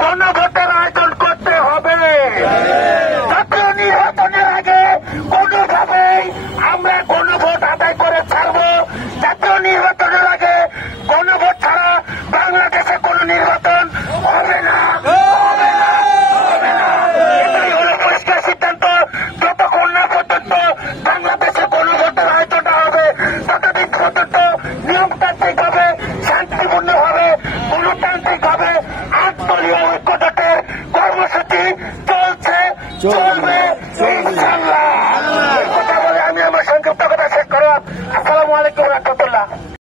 গণভোটের আয়োজন করতে হবে। জাতীয় নির্বাচনের আগে কোনোভাবেই আমরা গণভোট আদায় করে ছাড়বো। জাতীয় নির্বাচনের আগে গণভোট ছাড়া বাংলাদেশে কোনো নির্বাচন হবে না, হবে না, হবে না। এটাই হলো পরিষ্কার সিদ্ধান্ত। যতক্ষণ না পর্যন্ত বাংলাদেশে গণভোটের আয়োজনটা হবে ততদিন পর্যন্ত নিয়মতান্ত্রিক হবে, শান্তিপূর্ণ হবে, গণতান্ত্রিক হবে। আটদলীয় ঐক্যজোটের কর্মসূচি চলছে, চলবে।